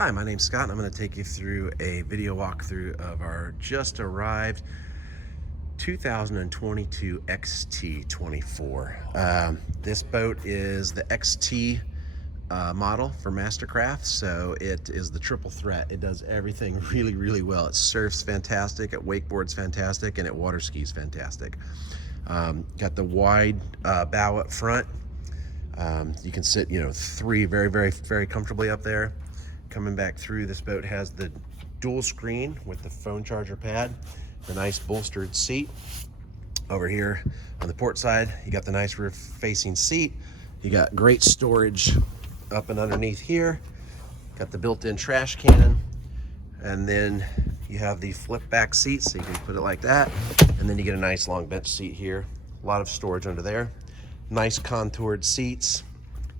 Hi, my name's Scott and I'm going to take you through a video walkthrough of our just arrived 2022 XT24. This boat is the XT model for Mastercraft, so it is the triple threat. It does everything really well. It surfs fantastic, it wakeboards fantastic, and it water skis fantastic. Got the wide bow up front. You can sit, three very comfortably up there. Coming back through, this boat has the dual screen with the phone charger pad, the nice bolstered seat. Over here on the port side, you got the nice roof facing seat. You got great storage up and underneath here. Got the built-in trash can, and then you have the flip back seat, so you can put it like that, and then you get a nice long bench seat here. A lot of storage under there. Nice contoured seats.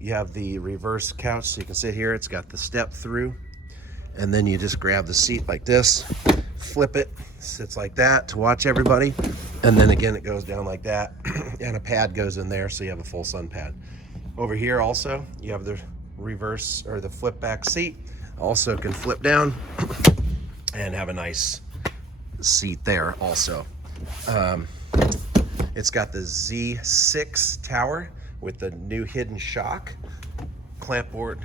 You have the reverse couch, so you can sit here. It's got the step through, and then you just grab the seat like this, flip it, sits like that to watch everybody, and then again it goes down like that, and a pad goes in there, so you have a full sun pad. Over here also, you have the reverse or the flip back seat. Also can flip down and have a nice seat there also. It's got the Z6 tower with the new hidden shock, clamp board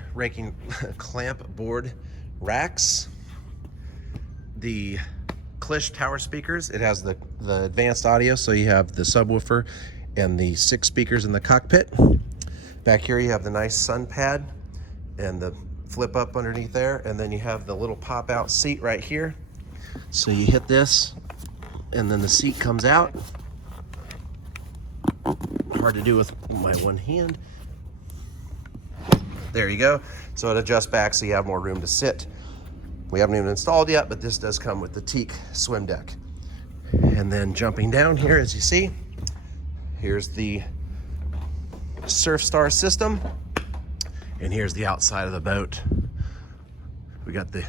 racks, the Clish tower speakers. It has the advanced audio, so you have the subwoofer and the 6 speakers in the cockpit. Back here you have the nice sun pad and the flip up underneath there, and then you have the little pop out seat right here. So you hit this and then the seat comes out. Hard to do with my one hand. There you go. So it adjusts back so you have more room to sit. We haven't even installed yet, but this does come with the teak swim deck. And then jumping down here, as you see, here's the SurfStar system, and here's the outside of the boat. We got the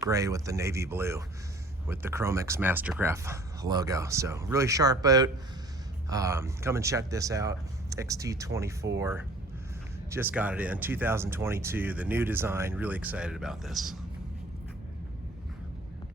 gray with the navy blue with the MarineMax Mastercraft logo. So really sharp boat. Come and check this out. XT24, just got it in 2022, the new design. Really excited about this.